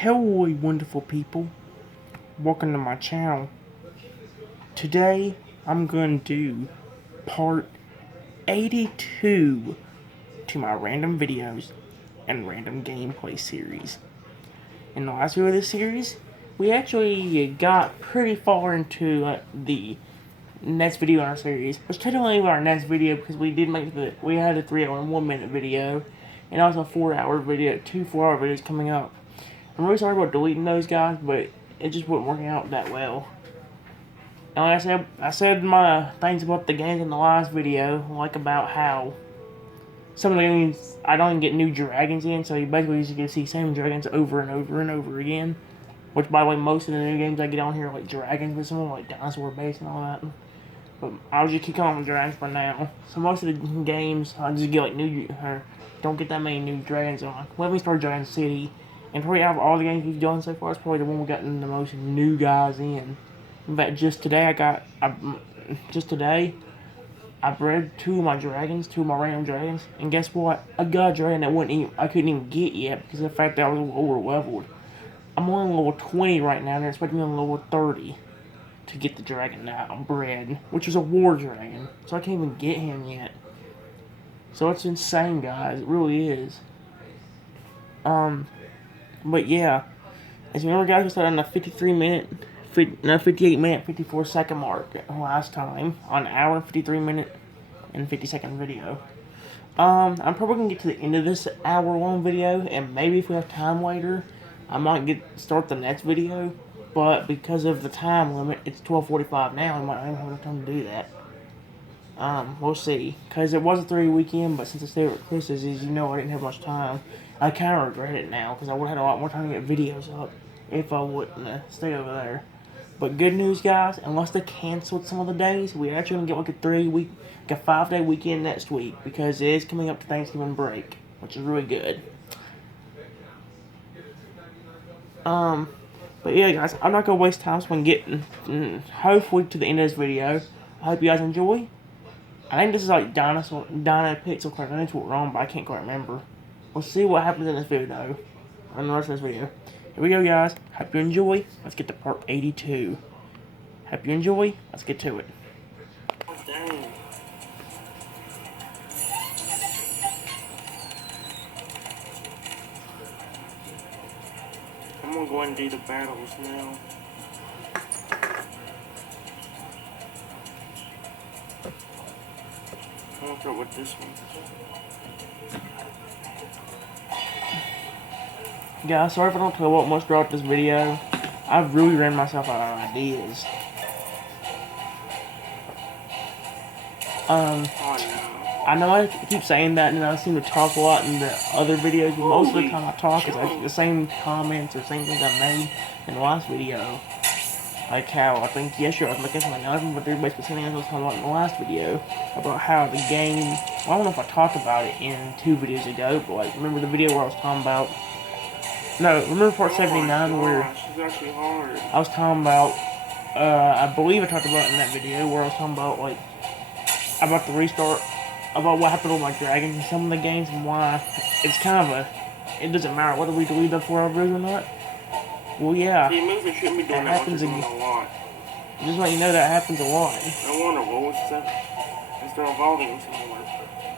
Hello, wonderful people. Welcome to my channel. Today, I'm going to do part 82 to my random videos and random gameplay series. In the last video of this series, we actually got pretty far into the next video in our series, which technically was our next video because we did make we had a 3-hour and 1-minute video, and also a 4-hour video, 2 4-hour videos coming up. I'm really sorry about deleting those guys, but it just wasn't working out that well. And like I said my things about the games in the last video, like about how some of the games I don't get new dragons in, so you basically just get to see same dragons over and over and over again. Which, by the way, most of the new games I get on here are like dragons, but some are like dinosaur based and all that. But I'll just keep calling them dragons for now. So most of the games I just get like don't get that many new dragons on. Let me start Dragon City. And probably out of all the games we've done so far, it's probably the one we've gotten the most new guys in. In fact, just today I bred 2 of my dragons, 2 of my random dragons, and guess what? I got a dragon that I couldn't even get yet because of the fact that I was lower leveled. I'm only level 20 right now, and they're expecting me on level 30 to get the dragon that I'm bred, which is a war dragon, so I can't even get him yet. So it's insane, guys. It really is. But yeah, as you remember, guys, we started on the 58 minute, 54 second mark last time on an hour, 53 minute, and 50 second video. I'm probably gonna get to the end of this hour-long video, and maybe if we have time later, I might start the next video. But because of the time limit, it's 12:45 now. I might not even have enough time to do that. We'll see. Because it was a 3 weekend, but since I stayed with Chris's, as you know, I didn't have much time. I kind of regret it now, because I would have had a lot more time to get videos up if I wouldn't stay over there. But good news, guys, unless they canceled some of the days, we're actually going to get like a 5-day weekend next week, because it is coming up to Thanksgiving break, which is really good. But yeah, guys, I'm not going to waste time, so we can get hopefully to the end of this video. I hope you guys enjoy. I think this is like Dino Pixel Clan. I need to wrong, but I can't quite remember. We'll see what happens in this video, though. In the rest of this video. Here we go, guys. Hope you enjoy. Let's get to part 82. Hope you enjoy. Let's get to it. Dang. I'm gonna go ahead and do the battles now. I'm gonna start with this one. Guys, sorry if I don't tell what much throughout this video. I've really ran myself out of ideas. I know I keep saying that, and I seem to talk a lot in the other videos, but most of the time I talk is like the same comments or same things I made in the last video. Like how I think yesterday I was looking at something else, but everybody's been saying I was talking about in the last video about how the game. Well, I don't know if I talked about it in 2 videos ago, but like remember the video where I was talking about. No, remember part 79 where I was talking about. I believe I talked about it in that video where I was talking about like about the restart, about what happened with my dragons in some of the games and why it's kind of it doesn't matter whether we delete the 4-hour videos or not. Well, yeah, that happens again. Just let you know that happens a lot. I wonder what was that? Is there evolving somewhere?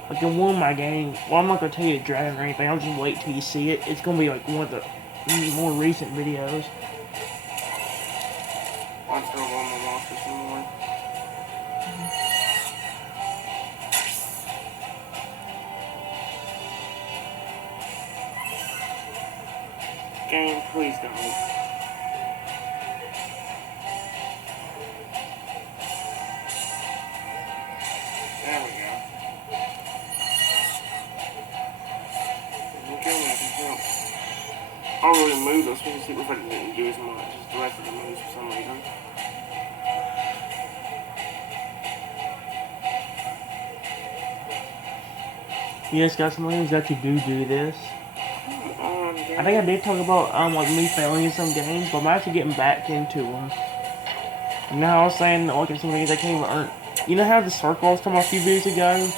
Like in one of my games, well, I'm not gonna tell you the dragon or anything. I'll just wait till you see it. It's gonna be like one of the more recent videos. I'm still on my monster somewhere. Game, please don't. There we go. I'll really move those things to see if I didn't do as much as the rest of the moves for some reason. Yes, guys, some games actually do this. I think I did talk about like me failing in some games, but I'm actually getting back into them. And now I was saying that like in some games I can't even earn. You know how the circle I was talking about a few videos ago?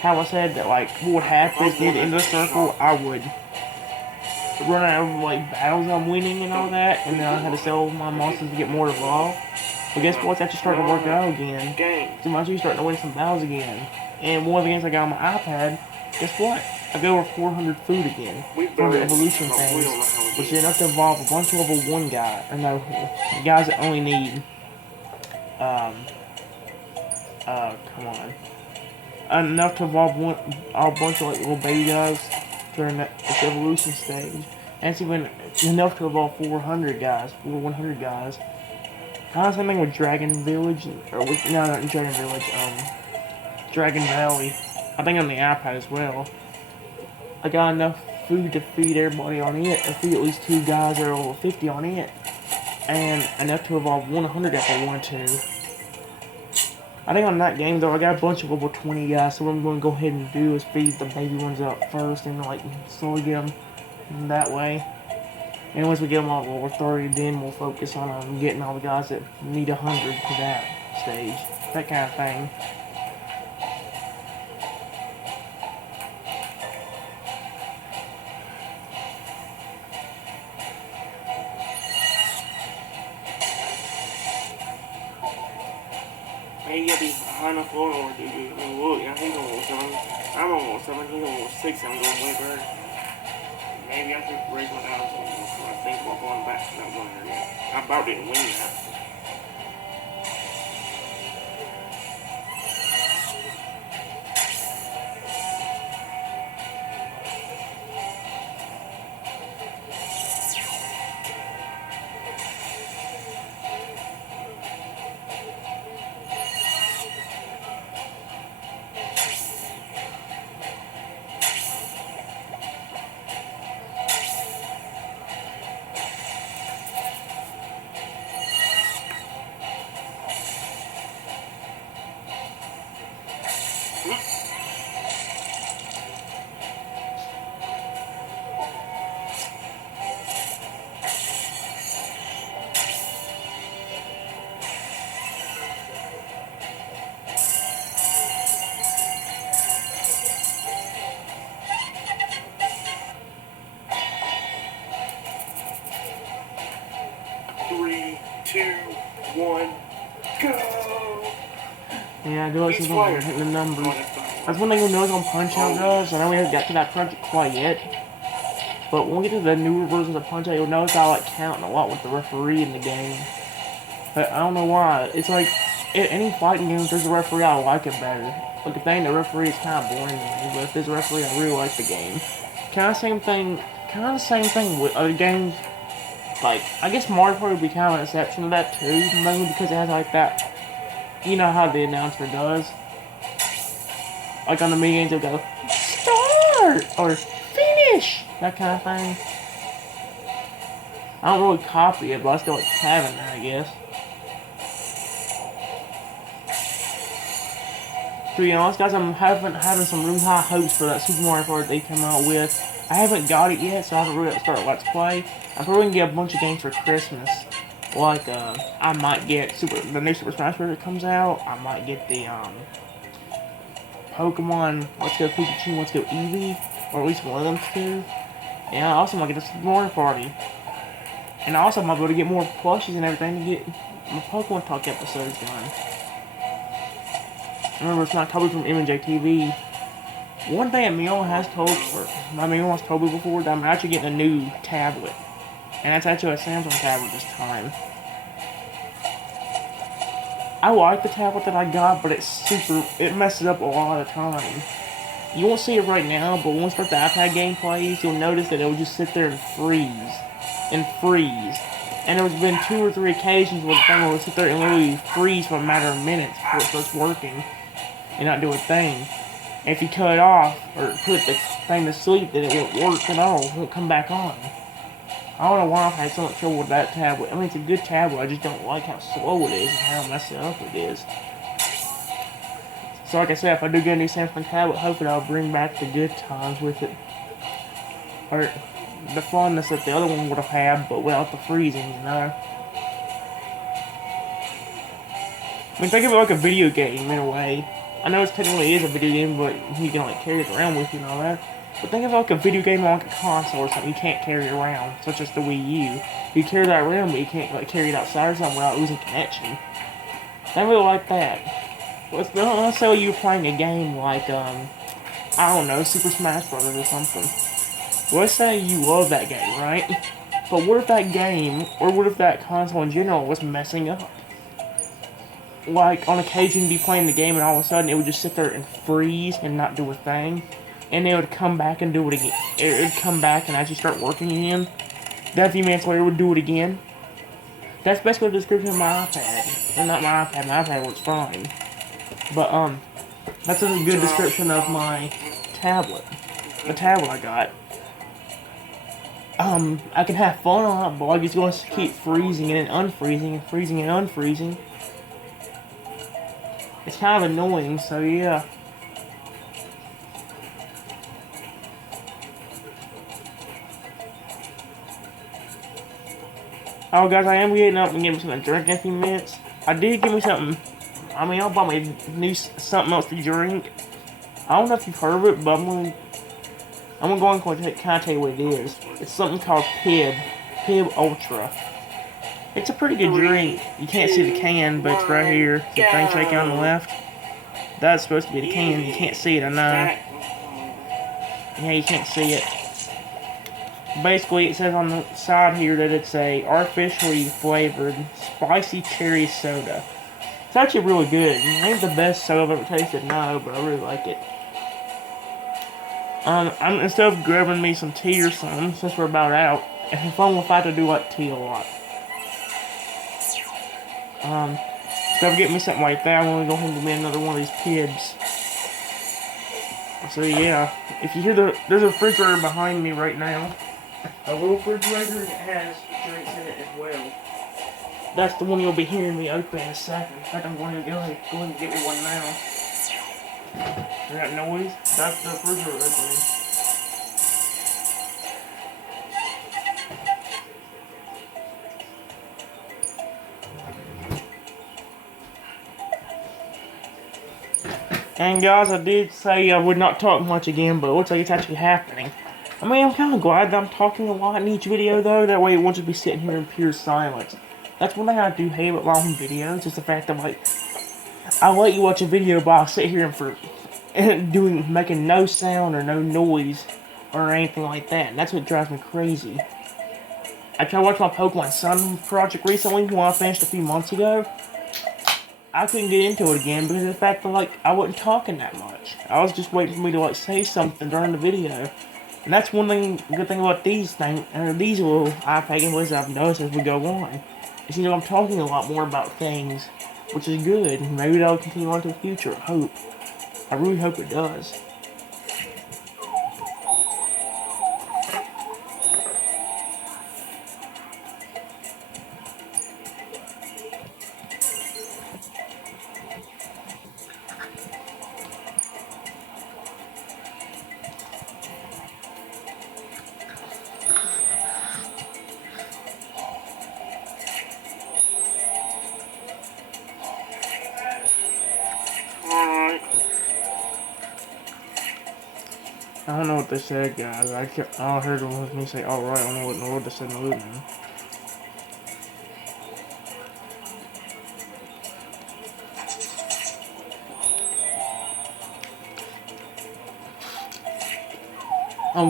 How I said that like what would happen if you get into the circle? I would. run out of like battles I'm winning and all that, and then I had to sell my monsters to get more evolved. But guess what? It's actually starting to work out again. So I'm actually starting to win some battles again. And one of the games I got on my iPad, guess what? I got over 400 food again from the evolution things, which is enough to evolve a bunch of level 1 guys, or no, guys that only need, come on. Enough to evolve a bunch of like little baby guys during this evolution stage. And it's even enough to evolve 400 guys, 100 guys. Kind of same thing with Dragon Village, or with, no, not Dragon Village, Dragon Valley. I think on the iPad as well. I got enough food to feed everybody on it, and feed at least 2 guys that are over 50 on it, and enough to evolve 100 if I want to. I think on that game though, I got a bunch of level 20 guys, so what I'm going to go ahead and do is feed the baby ones up first, and like slowly get them that way. And once we get them all level 30, then we'll focus on getting all the guys that need 100 to that stage. That kind of thing. Maybe I'll be behind the floor or do you? I mean, look, he's almost 7. I'm almost 7. He's almost 6. I'm going way better. Maybe I should raise my down so I think we're going back to that one area. I about didn't win that. Yeah, I do like some of hitting the numbers. That's one thing you'll notice on Punch-Out, guys. I know we haven't got to that project quite yet. But when we get to the newer versions of Punch-Out, you'll notice I like counting a lot with the referee in the game. But I don't know why. It's like, in any fighting game, if there's a referee, I like it better. Like, the thing, the referee is kind of boring to me. But if there's a referee, I really like the game. Kind of the same thing with other games. Like, I guess Mario Party would be kind of an exception to that too, mainly because it has like that, you know how the announcer does? Like on the mini games they'll go, start! Or finish! That kind of thing. I don't really copy it, but I still like having that, I guess. To be honest, guys, I'm having some really high hopes for that Super Mario Party they come out with. I haven't got it yet, so I haven't really started Let's Play. I'm probably gonna get a bunch of games for Christmas. Like, I might get the new Super Smash Bros. That comes out. I might get the, Pokemon Let's Go Pikachu, Let's Go Eevee, or at least one of them two. And I also might get the Super Mario Party. And I also might be able to get more plushies and everything to get my Pokemon Talk episodes done. Remember, it's not Toby from MJ TV. One thing that Mio has told me before that I'm actually getting a new tablet. And that's actually a Samsung tablet this time. I like the tablet that I got, but it messes up a lot of the time. You won't see it right now, but once the iPad game plays, you'll notice that it will just sit there and freeze. And there's been 2 or 3 occasions where the thing will sit there and literally freeze for a matter of minutes before it starts working and not do a thing. And if you cut it off, or put the thing to sleep, then it won't work at all. It won't come back on. I don't know why I've had so much trouble with that tablet. I mean, it's a good tablet, I just don't like how slow it is and how messed up it is. So like I said, if I do get a new Samsung tablet, hopefully I'll bring back the good times with it. Or the funness that the other one would have had, but without the freezing, you know? I mean, think of it like a video game, in a way. I know it technically is a video game, but you can, like, carry it around with you and all that. But think of like a video game on like a console or something you can't carry around, such as the Wii U. You carry that around, but you can't like carry it outside or something without losing connection. I really like that. Let's say you're playing a game like I don't know, Super Smash Bros. Or something. Let's say you love that game, right? But what if that game, or what if that console in general, was messing up? Like, on occasion, you'd be playing the game and all of a sudden it would just sit there and freeze and not do a thing. And it would come back and do it again. It would come back and actually start working again. Then a few minutes later, it would do it again. That's basically the description of my iPad. Well, not my iPad works fine. But, that's a good description of my tablet. The tablet I got. I can have fun on it, but I just going to keep freezing and unfreezing and freezing and unfreezing. It's kind of annoying, so yeah. Oh, guys, I am getting up and getting something to drink in a few minutes. I did give me something. I mean, I'll buy me something else to drink. I don't know if you've heard of it, but I'm gonna go and kind of tell you what it is. It's something called Pib Ultra. It's a pretty good drink. You can't see the can, but it's right here. The thing shaking on the left. That's supposed to be the can. You can't see it, I know. Yeah, you can't see it. Basically, it says on the side here that it's a artificially flavored spicy cherry soda. It's actually really good. It ain't the best soda I've ever tasted, no, but I really like it. Instead of grabbing me some tea or something, since we're about out, and if I'm if I have to do like tea a lot. Instead of getting me something like that, I'm gonna go ahead and give me another one of these Pibs. So yeah, if you hear there's a refrigerator behind me right now. A little refrigerator that has drinks in it as well. That's the one you'll be hearing me open in a second. In fact, I'm going to go ahead and get me one now. Hear that noise? That's the refrigerator opening. And guys, I did say I would not talk much again, but it looks like it's actually happening. I mean, I'm kind of glad that I'm talking a lot in each video, though. That way it won't just be sitting here in pure silence. That's one thing I do hate about my own videos, is the fact that, like, I'll let you watch a video, but I'll sit here and making no sound or no noise or anything like that. And that's what drives me crazy. I tried to watch my Pokemon Sun project recently, when I finished a few months ago. I couldn't get into it again because of the fact that, like, I wasn't talking that much. I was just waiting for me to, like, say something during the video. And that's one good thing about these little iPad gameplays that I've noticed as we go on. Is, I'm talking a lot more about things, which is good. Maybe that'll continue on to the future, I hope. I really hope it does. I don't know what they said, guys. I heard me say, alright, I don't know what in the world they said in the loop, man.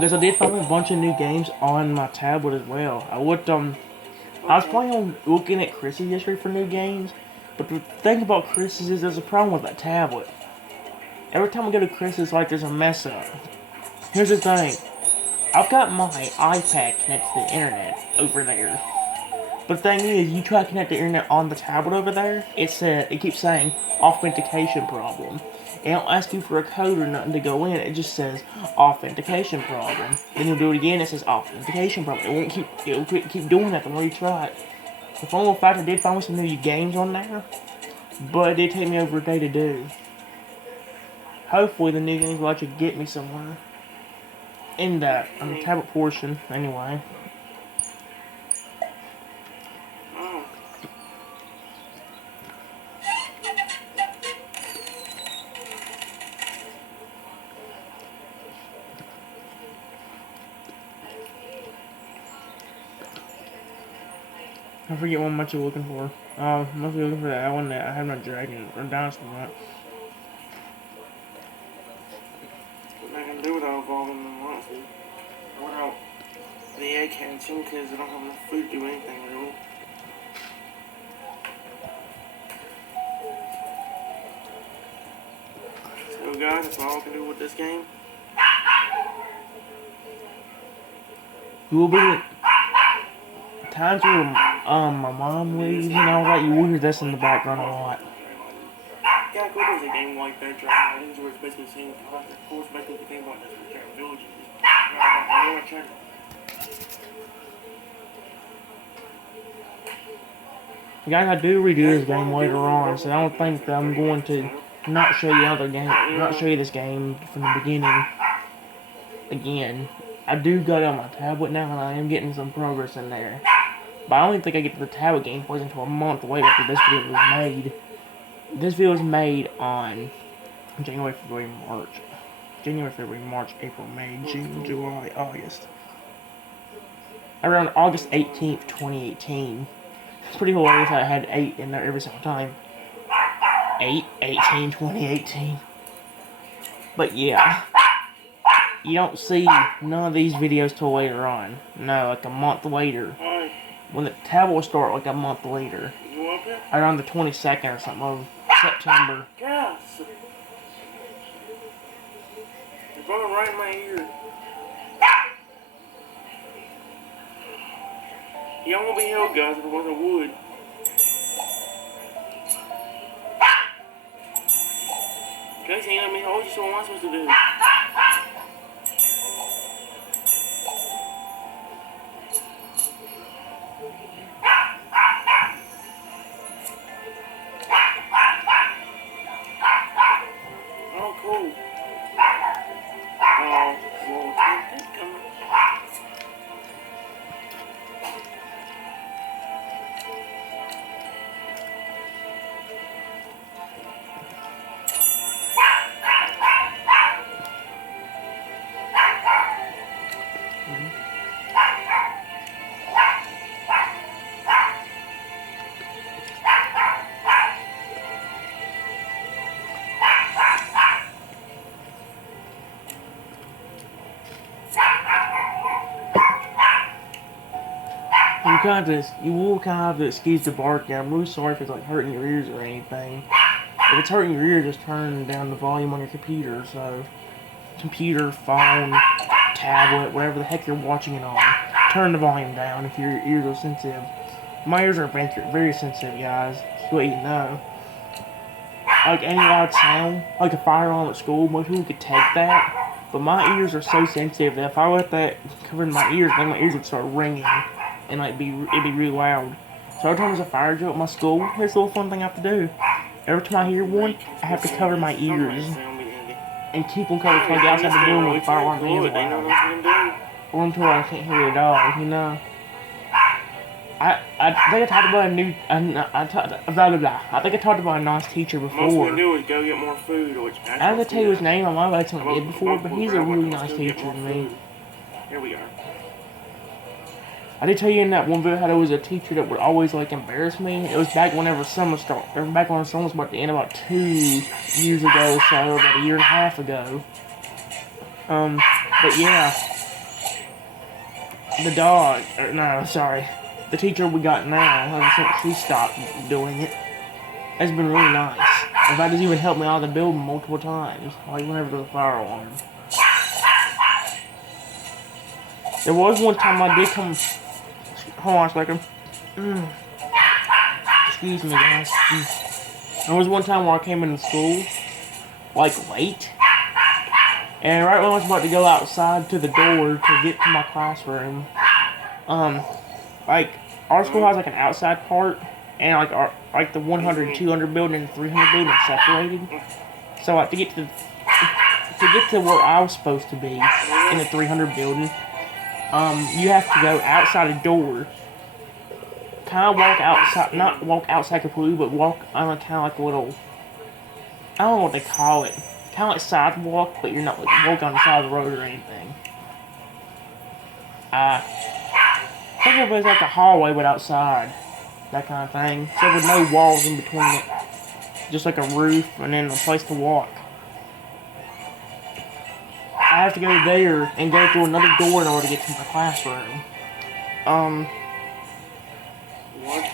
Guys, I did find a bunch of new games on my tablet as well. I was planning on looking at Chris's history for new games, but the thing about Chris's is there's a problem with that tablet. Every time I go to Chris's, like, there's a mess up. Here's the thing. I've got my iPad connected to the internet over there. But the thing is, you try to connect the internet on the tablet over there, it keeps saying authentication problem. It don't ask you for a code or nothing to go in, it just says authentication problem. Then you'll do it again, it says authentication problem. It'll keep doing that the more you try it. The fun fact, I did find some new games on there, but it did take me over a day to do. Hopefully the new games will actually get me somewhere. In that, on the tablet portion, anyway. I forget what I'm actually looking for. I'm actually looking for that one that I have no dragon or dinosaur on it. What I can do without evolving them, honestly. Without the egg hatching, because I don't have enough food to do anything really. So guys, that's all I can do with this game. You will be times where my mom leaves and all that, you will hear this in the background a lot. Yeah, cool. There's a game like that, right? This is where it's basically the same concept. Of course, basically the game like this with different villages. Guys, I do redo this game later on, so I don't think that I'm going to not show you other game, not show you this game from the beginning. Again, I do got it on my tablet now, and I am getting some progress in there. But I don't even think I get to the tablet gameplays until a month later after this video was made. This video was made on January, February, March, April, May, June, July, August. Around August 18th, 2018. It's pretty hilarious how I had 8 in there every single time. 8, 18, 2018. But yeah. You don't see none of these videos till later on. No, like a month later. When the tab will start like a month later. Around the 22nd or something of September. Yes. You're going right in my ear. Y'all won't be held, guys, if it wasn't wood. Guys, ain't let me hold you, so what am I supposed to do? Oh, cool. Oh, well, it's coming. You will kind of have to excuse the barking. I'm really sorry if it's like hurting your ears or anything. If it's hurting your ears, just turn down the volume on your computer. So, computer, phone, tablet, whatever the heck you're watching it on, turn the volume down if your ears are sensitive. My ears are very sensitive, guys. Just let you know. Like any loud sound, like a fire alarm at school, most people could take that. But my ears are so sensitive that if I let that cover my ears, then my ears would start ringing. And like it'd be really loud. So every time there's a fire drill at my school, here's a little fun thing I have to do. Every time I hear one, I have to cover my ears and keep them covered until I get outside the building when the fire alarm rings loud. Or until I can't hear it at all, you know. I think I talked about a new I think I talked about a nice teacher before. Most we do is go get more food, which I have to tell you his name. I might have actually did before, but he's a really nice teacher to me. Here we are. I did tell you in that one video how there was a teacher that would always like embarrass me. It was back whenever summer started. It was back when summer was about to end, about 2 years ago or so, about a year and a half ago. But yeah, the teacher we got now, ever since she stopped doing it, has been really nice. In fact, has even helped me out of the building multiple times, like whenever there's a fire alarm. There was one time I did come. Hold on a second. Excuse me, guys. There was one time where I came into school, like, late. And right when I was about to go outside to the door to get to my classroom, like, our school has, like, an outside part, and, like the 100, 200 building and 300 building separated. So, like, to get to where I was supposed to be, in the 300 building, you have to go outside a door, kind of walk outside, not walk outside completely, but walk on a kind of like a little, I don't know what they call it, kind of like sidewalk, but you're not like walking on the side of the road or anything. Think of it as like a hallway, but outside. that kind of thing. So with no walls in between it, just like a roof and then a place to walk. I have to go there and go through another door in order to get to my classroom. What?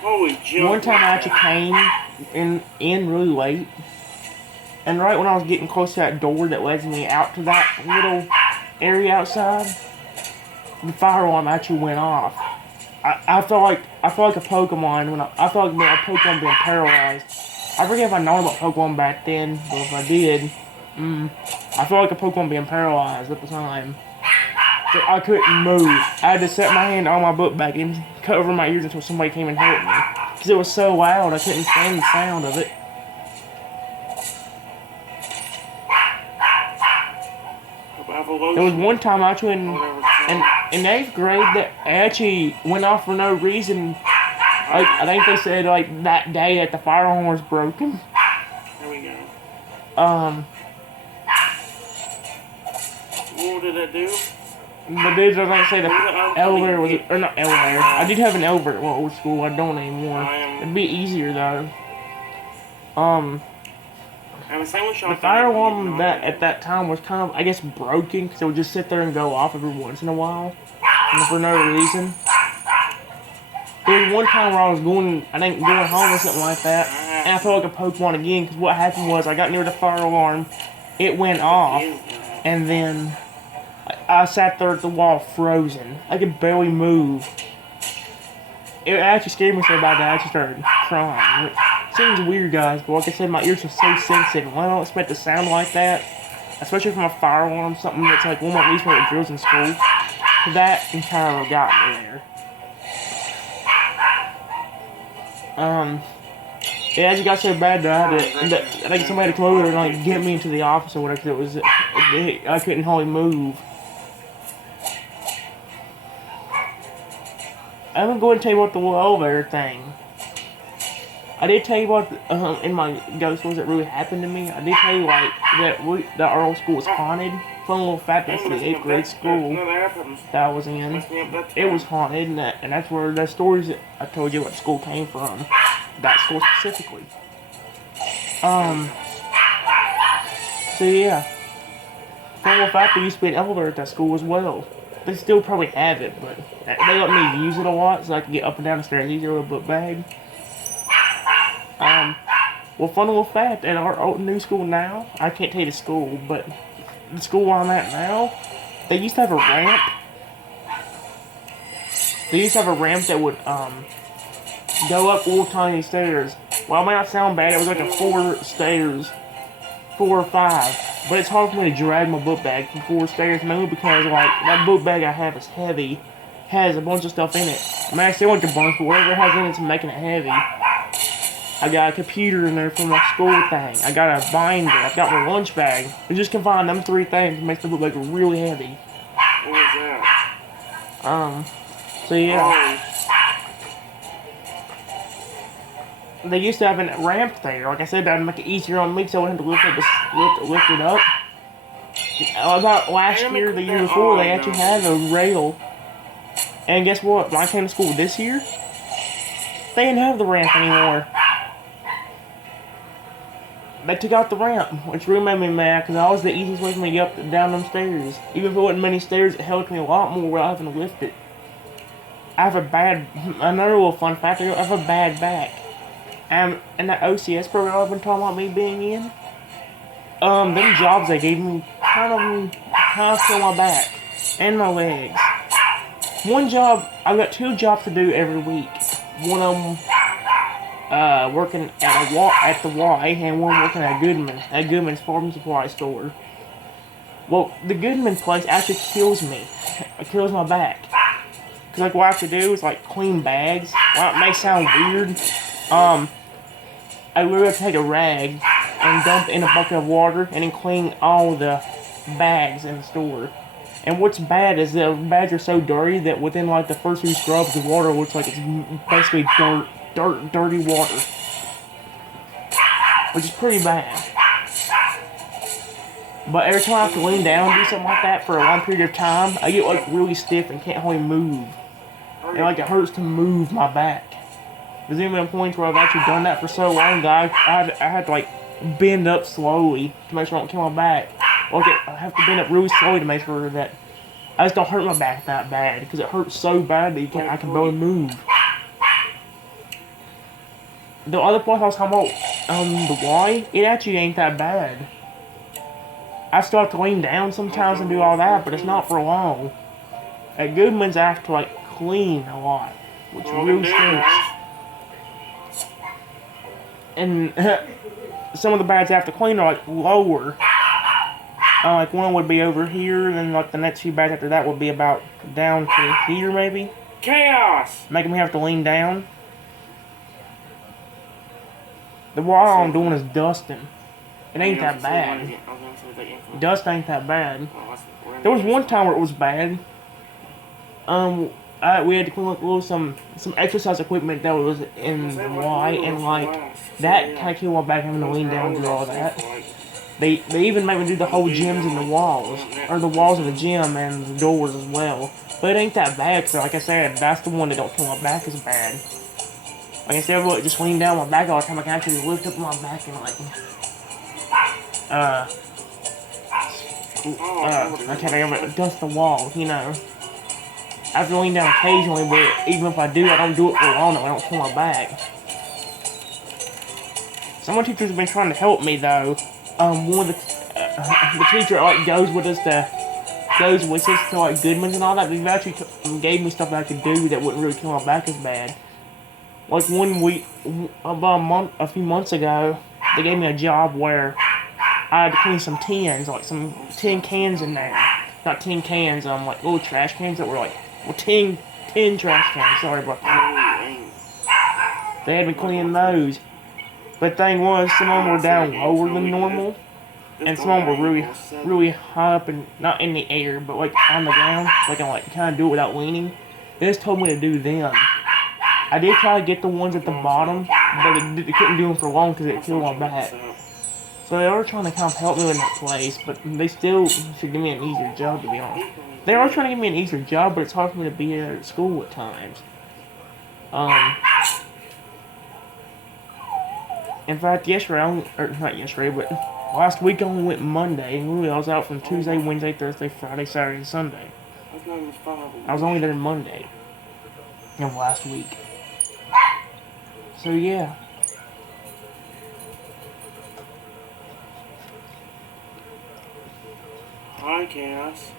Holy jump. One time I actually came in really late, and right when I was getting close to that door that led me out to that little area outside, the fire alarm actually went off. I felt like a Pokemon when I felt like a Pokemon being paralyzed. I forget if I know about Pokemon back then, but if I did, I felt like a Pokemon being paralyzed at the time. So I couldn't move. I had to set my hand on my book bag and cover my ears until somebody came and helped me. Because it was so loud, I couldn't stand the sound of it. There was one time actually in 8th grade that I actually went off for no reason. Like, I think they said like that day that the fire alarm was broken. There we go. What did that do? The dudes are gonna say the elevator was, or not elevator. I did have an elevator at old school. I don't anymore. It'd be easier though. The fire alarm that at that time was kind of, I guess, broken because it would just sit there and go off every once in a while, and for no reason. There was one time where I was going home or something like that, and I felt like a Pokemon again because what happened was I got near the fire alarm, it went off, and then I sat there at the wall frozen. I could barely move. It actually scared me so bad that I actually started crying. It seems weird, guys, but like I said, my ears are so sensitive. I don't expect to sound like that, especially from a fire alarm, something that's like one of my least favorite drills in school. That entirely got me there. It actually got so bad that I think somebody had to come over and like get me into the office or whatever. Because I couldn't hardly move. I'm gonna go ahead and tell you about the elevator thing. I did tell you what in my ghost stories that really happened to me. I did tell you like that our old school was haunted. Fun little fact, that's the 8th grade school that I was in. It was haunted, and that's where the stories that I told you what school came from. That school specifically. So yeah. Fun little fact, there used to be an elevator at that school as well. They still probably have it, but they let me use it a lot so I can get up and down the stairs easier with a book bag. Well, fun little fact, at our old new school now, I can't tell you the school, but the school where I'm at now, they used to have a ramp. They used to have a ramp that would, go up little tiny stairs. Well, it might not sound bad, it was like a 4 or 5. But it's hard for me to drag my book bag from 4 stairs, mainly because, like, that book bag I have is heavy. Has a bunch of stuff in it. I mean, I still want a bunch, but whatever it has in it's making it heavy. I got a computer in there for my school thing. I got a binder. I've got my lunch bag. You just combine them 3 things and makes the book bag really heavy. What was that? So yeah. They used to have a ramp there. Like I said, that would make it easier on me so I wouldn't have to lift it up. About last year, the year before, they actually had a rail. And guess what? When I came to school this year, they didn't have the ramp anymore. They took out the ramp, which really made me mad because that was the easiest way for me to get up and down them stairs. Even if it wasn't many stairs, it helped me a lot more without having to lift it. Another little fun fact, I have a bad back. And that OCS program I've been talking about me being in, them jobs they gave me kind of fill my back and my legs. I've got 2 jobs to do every week. One of them working at the Y, and one working at Goodman's Farm Supply Store. Well, the Goodman place actually kills me. It kills my back. Cause like what I have to do is like clean bags. Well, it may sound weird. I literally have to take a rag and dump it in a bucket of water and then clean all the bags in the store. And what's bad is the bags are so dirty that within like the first few scrubs, the water looks like it's basically dirty water. Which is pretty bad. But every time I have to lean down and do something like that for a long period of time, I get like really stiff and can't hardly move. and like it hurts to move my back. There's even been points where I've actually done that for so long that I had to like bend up slowly to make sure I don't kill my back. Like I have to bend up really slowly to make sure that I just don't hurt my back that bad because it hurts so bad that I can barely move. The other point I was talking about, the Y, it actually ain't that bad. I still have to lean down sometimes and do all that, but it's not for long. At Goodman's, I have to like clean a lot, which really stinks. And some of the bags I have to clean are like lower. Like one would be over here, and then like the next few bags after that would be about down to here maybe. Chaos! Making me have to lean down. The water I'm doing is dusting. It ain't that bad. Dust ain't that bad. There was one time where it was bad. We had to clean up some exercise equipment that was in the Y, and like that kind of killed my back having to lean down and do all that. They even made me do the whole gyms and the walls, or the walls of the gym and the doors as well. But it ain't that bad, cause like I said, that's the one that don't kill my back as bad. Like instead of like, just leaning down my back all the time, I can actually lift up my back and like I can't remember, dust the wall, you know. I have to lean down occasionally, but even if I do, I don't do it for long, I don't pull my back. Some of the teachers have been trying to help me though. One of the teacher like goes with us to like Goodman's and all that. They've actually gave me stuff that I could do that wouldn't really kill my back as bad. Like one week, about a few months ago, they gave me a job where I had to clean some tins, like some tin cans in there. Not tin cans, like little trash cans that were like, well, tin trash cans. Sorry about that. They had me cleaning those. But the thing was, some of them were down lower than normal, and some of them were really high up and not in the air, but like on the ground, so I can like kind of do it without leaning. They just told me to do them. I did try to get the ones at the bottom, but they couldn't do them for long because it killed my back. So they are trying to kind of help me in that place, but they still should give me an easier job, to be honest. They are trying to give me an easier job, but it's hard for me to be there at school at times. In fact, but last week I only went Monday, and really I was out from Tuesday, Wednesday, Thursday, Friday, Saturday, and Sunday. I was only there Monday of last week. So yeah. Hi, Chaos.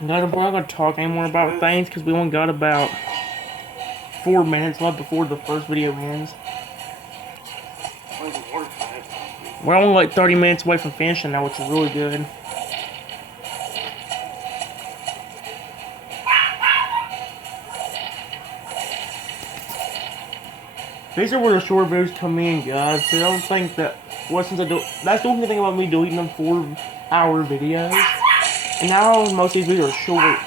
We're not going to talk anymore about things because we only got about 4 minutes left before the first video ends. We're only like 30 minutes away from finishing now, which is really good. These are where the short videos come in, guys. So I don't think that, since I do, that's the only thing about me deleting them 4-hour videos. And now most of these videos are short.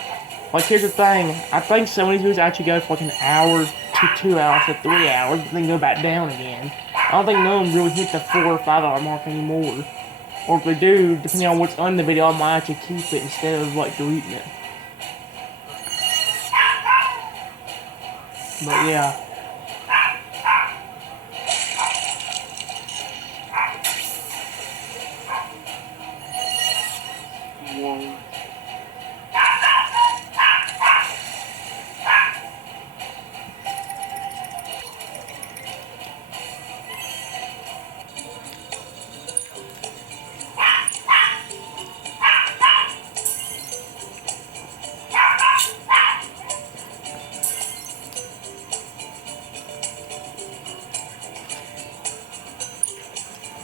Like here's the thing, I think some of these videos actually go for like an hour to 2 hours to 3 hours, but then go back down again. I don't think none of them really hit the 4 or 5 hour mark anymore. Or if they do, depending on what's on the video, I might actually keep it instead of like deleting it. But yeah.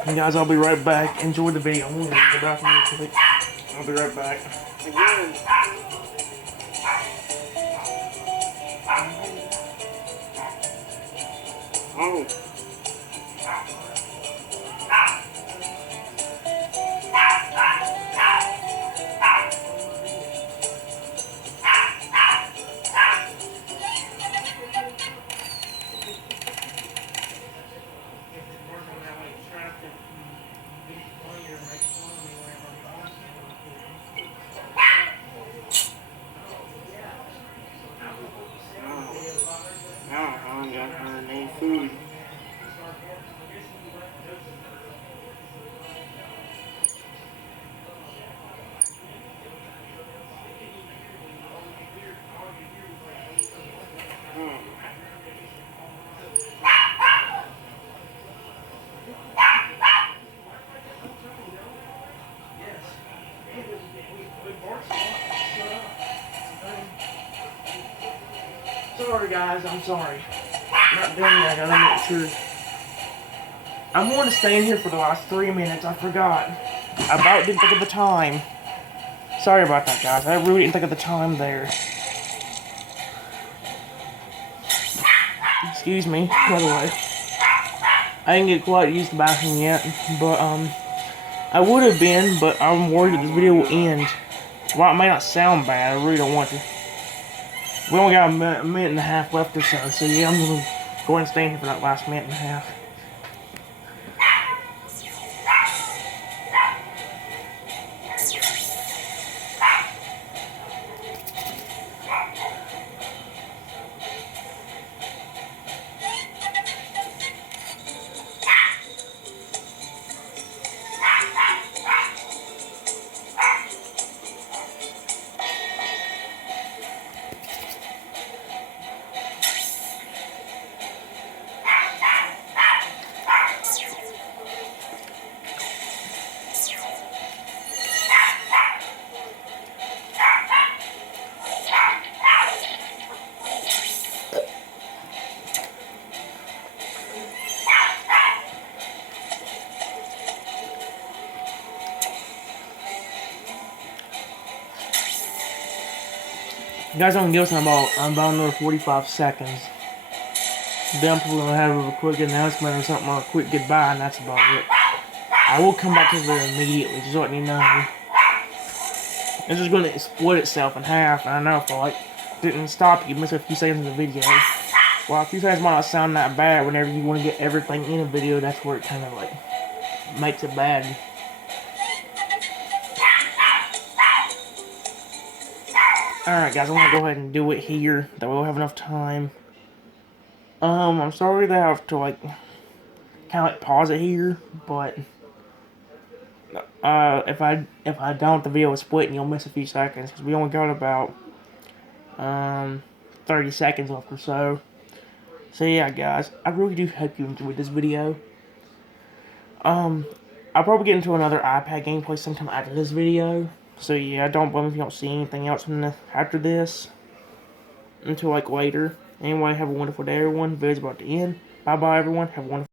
And guys, I'll be right back. Enjoy the video. I'm going to go back real quick. I'll be right back. Again. Oh. sorry, guys. I'm sorry. I'm not done yet. I gotta make sure. I'm going to stay in here for the last 3 minutes. I forgot. I about didn't think of the time. Sorry about that, guys. I really didn't think of the time there. Excuse me, by the way. I didn't get quite used to the bathroom yet, but, I would have been, but I'm worried that this video will end. While it may not sound bad, I really don't want to. We only got a minute and a half left or so, so yeah, I'm gonna go ahead and stay in here for that last minute and a half. You guys don't give us about another 45 seconds. Then I'm probably gonna have a quick announcement or something, or a quick goodbye, and that's about it. I will come back to this immediately, just letting you know. It's just gonna split itself in half, and I know if I didn't stop, you miss a few seconds of the video. Well, a few seconds might not sound that bad whenever you want to get everything in a video. That's where it kind of makes it bad. Alright guys, I'm gonna go ahead and do it here. That way we'll have enough time. I'm sorry that I have to kinda pause it here, but if I don't, the video is split and you'll miss a few seconds because we only got about 30 seconds left or so. So yeah guys, I really do hope you enjoyed this video. I'll probably get into another iPad gameplay sometime after this video. So yeah, don't blame me if you don't see anything else after this. Until later. Anyway, have a wonderful day everyone. The video's about to end. Bye bye everyone. Have a wonderful